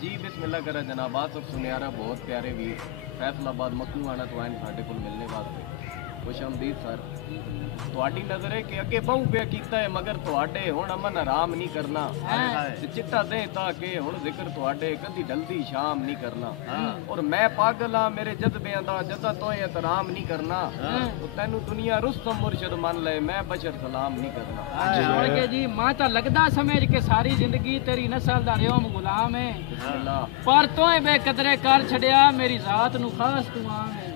जी बिस्मिल्लाह करा जनाबात और सुनियारा बहुत प्यारे वीर फैसलाबाद मखनू आना तो आए साढ़े को मिलने वास्ते खुश आमदीद सर ਤੁਹਾਡੀ ਨਜ਼ਰ ਹੈ ਕਿ ਅੱਗੇ ਬਹੁ ਪਿਆ ਕੀਤਾ ਹੈ ਮਗਰ ਤੁਹਾਡੇ ਹੁਣ ਅਮਨ ਆਰਾਮ ਨਹੀਂ ਕਰਨਾ ਤੇ ਚਿੱਟਾ ਦੇ ਤਾਂ ਕਿ ਹੁਣ ਜ਼ਿਕਰ ਤੁਹਾਡੇ ਕਦੀ ਢਲਦੀ ਸ਼ਾਮ ਨਹੀਂ ਕਰਨਾ ਔਰ ਮੈਂ ਪਾਗਲ ਆ ਮੇਰੇ ਜਜ਼ਬਿਆਂ ਦਾ ਜਦਾਂ ਤੋਂ ਇਤਰਾਮ ਨਹੀਂ ਕਰਨਾ ਤੈਨੂੰ ਦੁਨੀਆ ਰੁਸਤਮ ਮੁਰਸ਼ਦ ਮੰਨ ਲੈ ਮੈਂ ਬਸ਼ਰ ਸਲਾਮ ਨਹੀਂ ਕਰਨਾ छोड़ के जी मां तो लगदा समझ के सारी जिंदगी तेरी नस्ल दा रियोम गुलाम है बिस्मिल्लाह पर तोए बेकदरे कर छड़िया मेरी जात नु खास तू आम है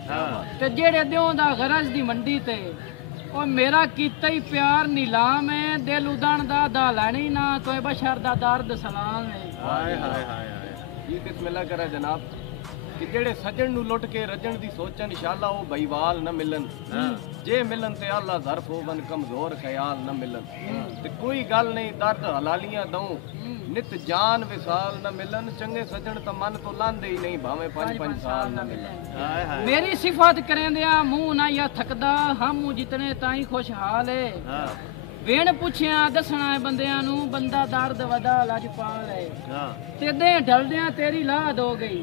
ते जेड़े दियों दा गरज दी मंडी ते ओ मेरा कीता ही प्यार नीलाम है दिल उदण दा दा लैनी ना तोए बशर दा दर्द सलाम है हाय हाय हाय जी बिस्मिल्लाह करा जनाब कि जेड़े सजन नु लुट के रजन दी सोचन इंशाअल्लाह ओ भाईवाल न मिलन जे मिलन ते अल्लाह ज़र्फ होवन कमजोर ख्याल न मिलन ते कोई गल नहीं दर्द हलालियां दऊं नित जान विसाल न मिलन चंगे सजन त मन तो लांदे ही नहीं भावे 5-5 साल न मिलन मेरी सिफत करेंदिया मुंह ना या थकदा हम जितने ताई खुशहाल है वेण पुछिया दसना है बंदियां नु बंदा दर्द वदा लजपाल है ते दे ढलदियां तेरी लाद हो गई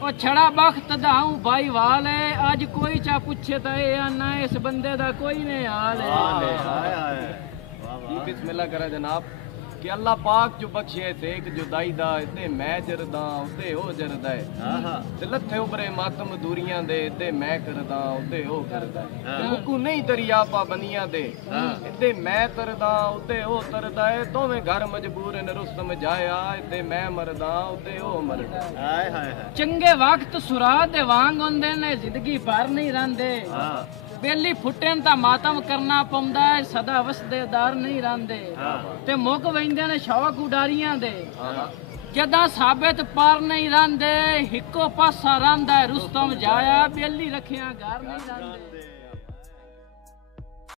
ओ छड़ा बख्त दाऊं भाई वाल है आज कोई चा पूछे ता ए ना इस बंदे दा कोई नहीं हाल है हाय हाय जी बिस्मिल्लाह करा जनाब कि अल्लाह पाक जो बख्शे थे एक जुदाई दा ते मैं जरदा उते हो जरदा है ते लथे उबरे मातम दूरियां दे ते मैं करदा उते हो करदा है मुकू नहीं दरिया पाबंदियां दे ते मैं तरदा उते हो तरदा है दोवें घर मजबूर न रुस्तम जाया ते मैं मरदा उते हो मरदा हाय हाय चंगे वक्त सुरा दे वांग होंदे ने जिंदगी भर नहीं रहंदे बेली फुटन ता मातम करना पौंदा है सदा वसदेदार नहीं रहंदे ते मुक वैंदे ने शौक उडारियां दे जदा साबित पर नहीं रहंदे हिको पासा रहंदा रुस्तम जाया बेली रखिया घर नहीं रहंदे